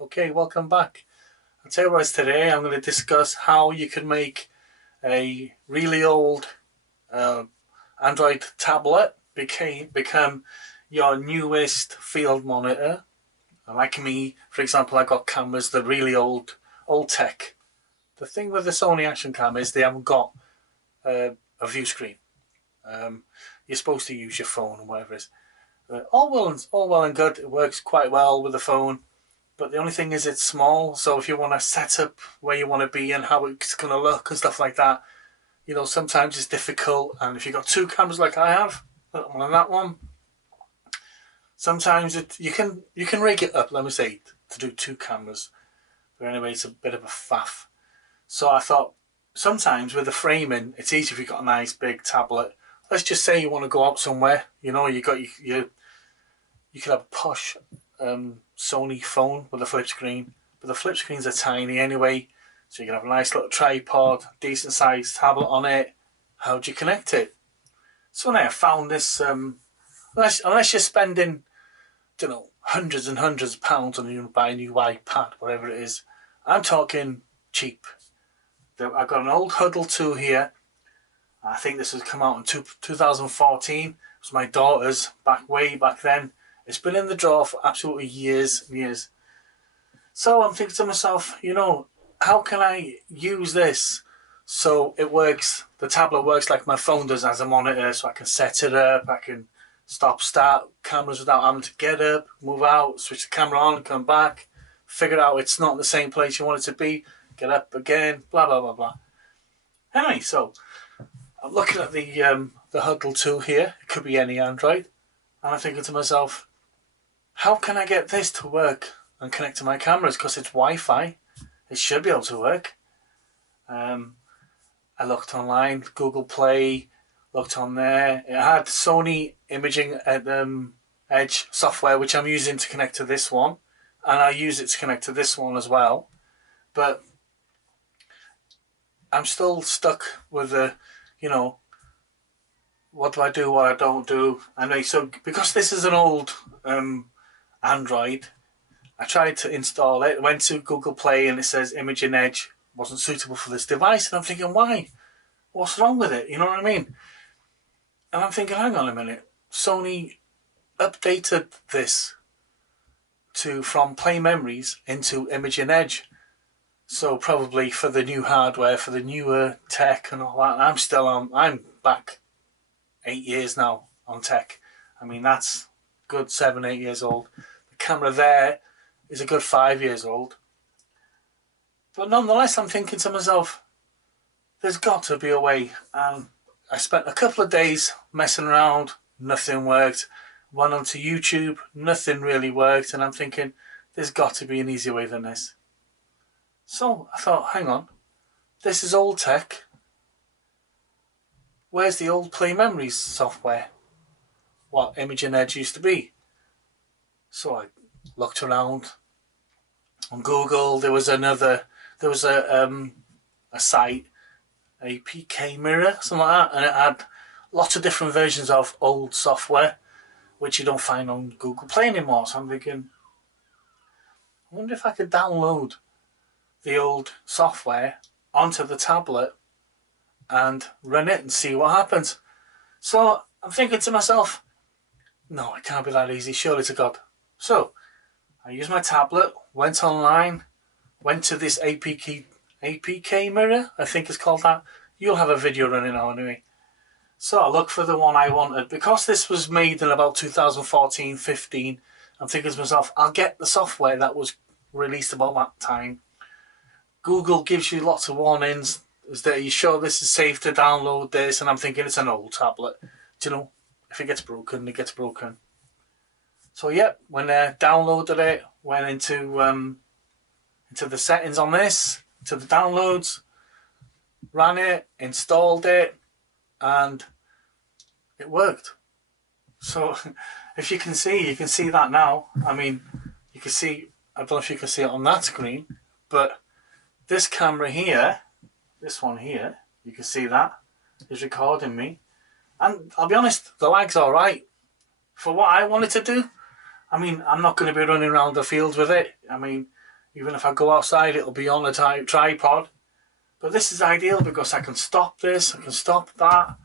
Okay, welcome back. I'll tell you what, today I'm going to discuss how you can make a really old uh, Android tablet become your newest field monitor. Like me, for example, I got cameras that really old tech. The thing with the Sony Action cam is they haven't got a view screen. You're supposed to use your phone or whatever it is. All well and good. It works quite well with the phone. But the only thing is it's small, so if you want to set up where you want to be and how it's going to look and stuff like that, sometimes it's difficult. And if you've got two cameras like I have, that one and that one, sometimes you can rig it up, let me say, to do two cameras. But anyway, it's a bit of a faff. So I thought sometimes with the framing, it's easy if you've got a nice big tablet. Let's just say you want to go out somewhere, you could have a posh Sony phone with a flip screen, but the flip screens are tiny anyway, so you can have a nice little tripod, decent sized tablet on it. How do you connect it? So now I found this. Unless you're spending, hundreds and hundreds of pounds on you buy a new iPad, whatever it is, I'm talking cheap. I've got an old Huddle 2 here. I think this has come out in 2014. It was my daughter's way back then. It's been in the drawer for absolutely years and years. So I'm thinking to myself, how can I use this so it works, the tablet works like my phone does as a monitor, so I can set it up, I can start cameras without having to get up, move out, switch the camera on, come back, figure out it's not in the same place you want it to be, get up again, blah, blah, blah, blah. Anyway, so I'm looking at the Huddle 2 here. It could be any Android. And I'm thinking to myself, how can I get this to work and connect to my cameras? Because it's Wi-Fi. It should be able to work. I looked online, Google Play, looked on there. It had Sony Imaging Edge software, which I'm using to connect to this one. And I use it to connect to this one as well. But I'm still stuck with what do I do, what I don't do. Anyway, so because this is an old Android, I tried to install it, went to Google Play and it says Imaging Edge wasn't suitable for this device, and I'm thinking, why? What's wrong with it? You know what I mean? And I'm thinking, hang on a minute, Sony updated this from Play Memories into Imaging Edge. So probably for the new hardware, for the newer tech and all that, I'm back 8 years now on tech. I mean, that's good 7-8 years old. The camera there is a good 5 years old. But nonetheless, I'm thinking to myself, there's got to be a way. And I spent a couple of days messing around, nothing worked. Went onto YouTube, nothing really worked. And I'm thinking, there's got to be an easier way than this. So I thought, hang on, this is old tech. Where's the old Play Memories software? What Imaging Edge used to be. So I looked around on Google. There was a site, APK Mirror, something like that, and it had lots of different versions of old software, which you don't find on Google Play anymore. So I'm thinking, I wonder if I could download the old software onto the tablet and run it and see what happens. So I'm thinking to myself, no, it can't be that easy, surely to God. So I used my tablet, went online, went to this APK Mirror, I think it's called that. You'll have a video running now anyway. So I looked for the one I wanted. Because this was made in about 2014-15, I'm thinking to myself, I'll get the software that was released about that time. Google gives you lots of warnings. Is that, are you sure this is safe to download this? And I'm thinking it's an old tablet. If it gets broken, it gets broken. So yep, when I downloaded it, went into the settings on this, to the downloads, ran it, installed it, and it worked. So if you can see that now. I mean, you can see, I don't know if you can see it on that screen, but this camera here, this one here, you can see that is recording me. And I'll be honest, the lag's alright. For what I wanted to do, I mean, I'm not going to be running around the field with it. I mean, Even if I go outside, it'll be on a tripod. But this is ideal because I can stop this, I can stop that.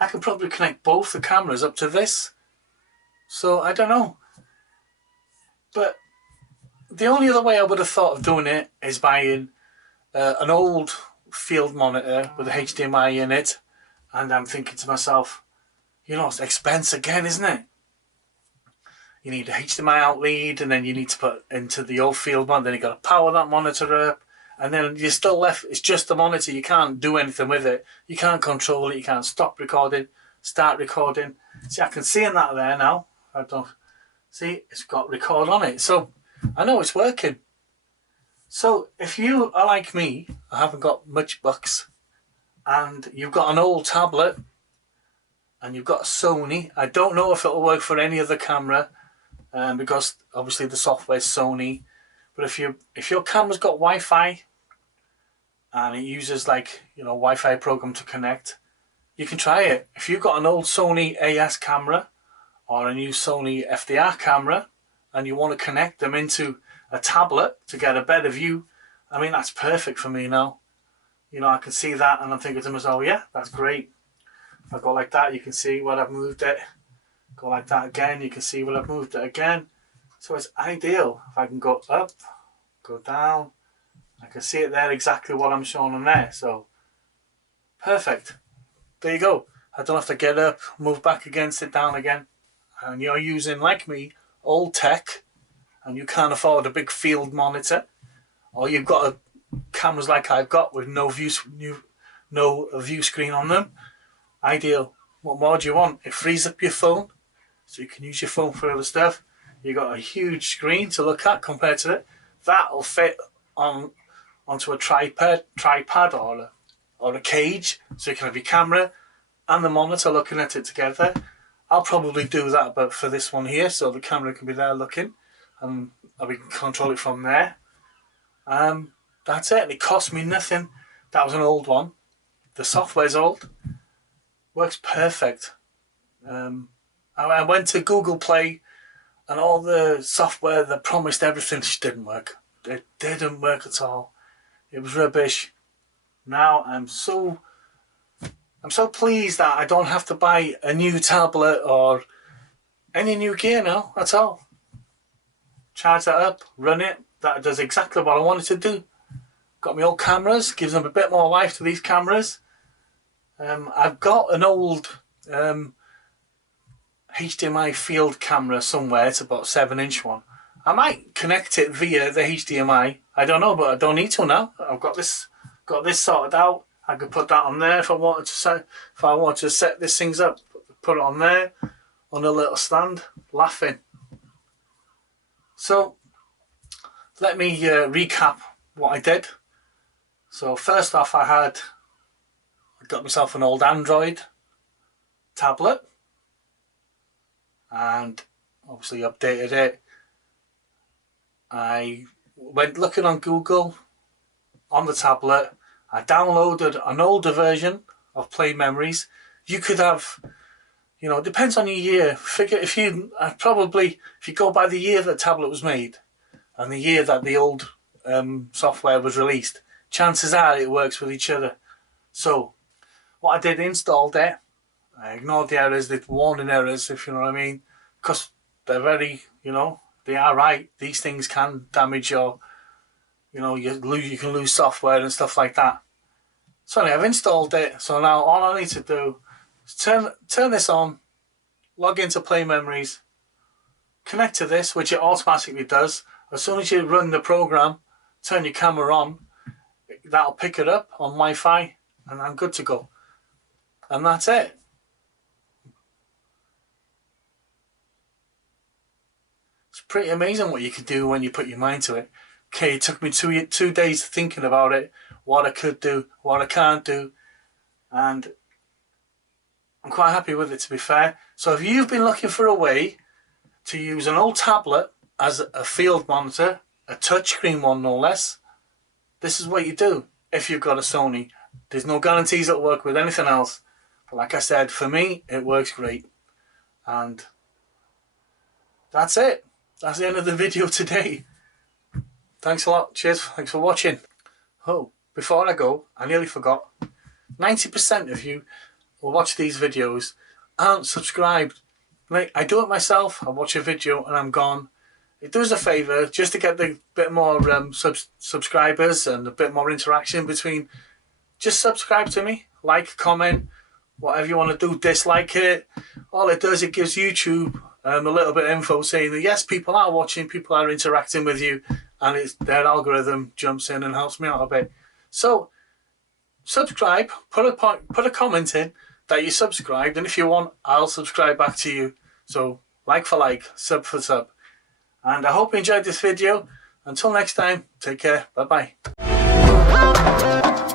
I can probably connect both the cameras up to this. So I don't know. But the only other way I would have thought of doing it is buying an old field monitor with a HDMI in it. And I'm thinking to myself, you know, it's expense again, isn't it? You need a HDMI out lead, and then you need to put into the old field monitor, then you got to power that monitor up, and then you're still left, it's just the monitor, you can't do anything with it. You can't control it, you can't stop recording, start recording. See, I can see in that there now. I don't see, it's got record on it. So I know it's working. So if you are like me, I haven't got much bucks, and you've got an old tablet, and you've got a Sony, I don't know if it'll work for any other camera, because obviously the software's Sony. But if your camera's got Wi-Fi and it uses, like, you know, Wi-Fi program to connect, you can try it. If you've got an old Sony AS camera or a new Sony FDR camera and you want to connect them into a tablet to get a better view, I mean, that's perfect for me now. You know, I can see that and I'm thinking to myself, yeah, that's great. If I go like that, you can see where I've moved it. Go like that again, you can see where I've moved it again. So it's ideal. If I can go up, go down, I can see it there exactly what I'm showing on there. So perfect. There you go. I don't have to get up, move back again, sit down again. And you're using, like me, old tech, and you can't afford a big field monitor, or you've got cameras like I've got with no view screen on them. Ideal. What more do you want? It frees up your phone, so you can use your phone for other stuff. You've got a huge screen to look at compared to it. That'll fit onto a tripod or a cage, so you can have your camera and the monitor looking at it together. I'll probably do that, but for this one here, so the camera can be there looking, and we can control it from there. That's it. It cost me nothing. That was an old one. The software's old. Works perfect. I went to Google Play, and all the software that promised everything just didn't work. It didn't work at all. It was rubbish. Now I'm so pleased that I don't have to buy a new tablet or any new gear now at all. Charge that up, run it. That does exactly what I wanted to do. Got my old cameras, gives them a bit more life to these cameras. I've got an old HDMI field camera somewhere. It's about 7-inch one. I might connect it via the HDMI. I don't know, but I don't need to now. I've got this sorted out. I could put that on there if I wanted to set this things up. Put it on there on a little stand. Laughing. So let me recap what I did. So first off, I got myself an old Android tablet, and obviously updated it. I went looking on Google on the tablet. I downloaded an older version of Play Memories. You could have, you know, it depends on your year. If you go by the year that the tablet was made and the year that the old software was released, chances are it works with each other. So what I did, installed it. I ignored the errors, the warning errors, if you know what I mean, because they're very, you know, they are right. These things can damage your, you know, you can lose software and stuff like that. So anyway, I've installed it. So now all I need to do is turn this on, log into Play Memories, connect to this, which it automatically does. As soon as you run the program, turn your camera on, that'll pick it up on Wi-Fi, and I'm good to go. And that's it. It's pretty amazing what you can do when you put your mind to it. Okay, it took me 2 days thinking about it, what I could do, what I can't do, and I'm quite happy with it, to be fair. So if you've been looking for a way to use an old tablet as a field monitor, a touchscreen one no less, this is what you do if you've got a Sony. There's no guarantees it'll work with anything else. But like I said, for me, it works great. And that's it. That's the end of the video today. Thanks a lot. Cheers. Thanks for watching. Oh, before I go, I nearly forgot. 90% of you who watch these videos aren't subscribed. Like, I do it myself. I watch a video and I'm gone. It does a favour just to get the bit more subscribers and a bit more interaction between. Just subscribe to me, like, comment, whatever you want to do, dislike it. All it does, it gives YouTube a little bit of info saying that yes, people are watching, people are interacting with you, and their algorithm jumps in and helps me out a bit. So subscribe, put a comment in that you subscribed, and if you want, I'll subscribe back to you. So like for like, sub for sub. And I hope you enjoyed this video. Until next time, take care. Bye bye.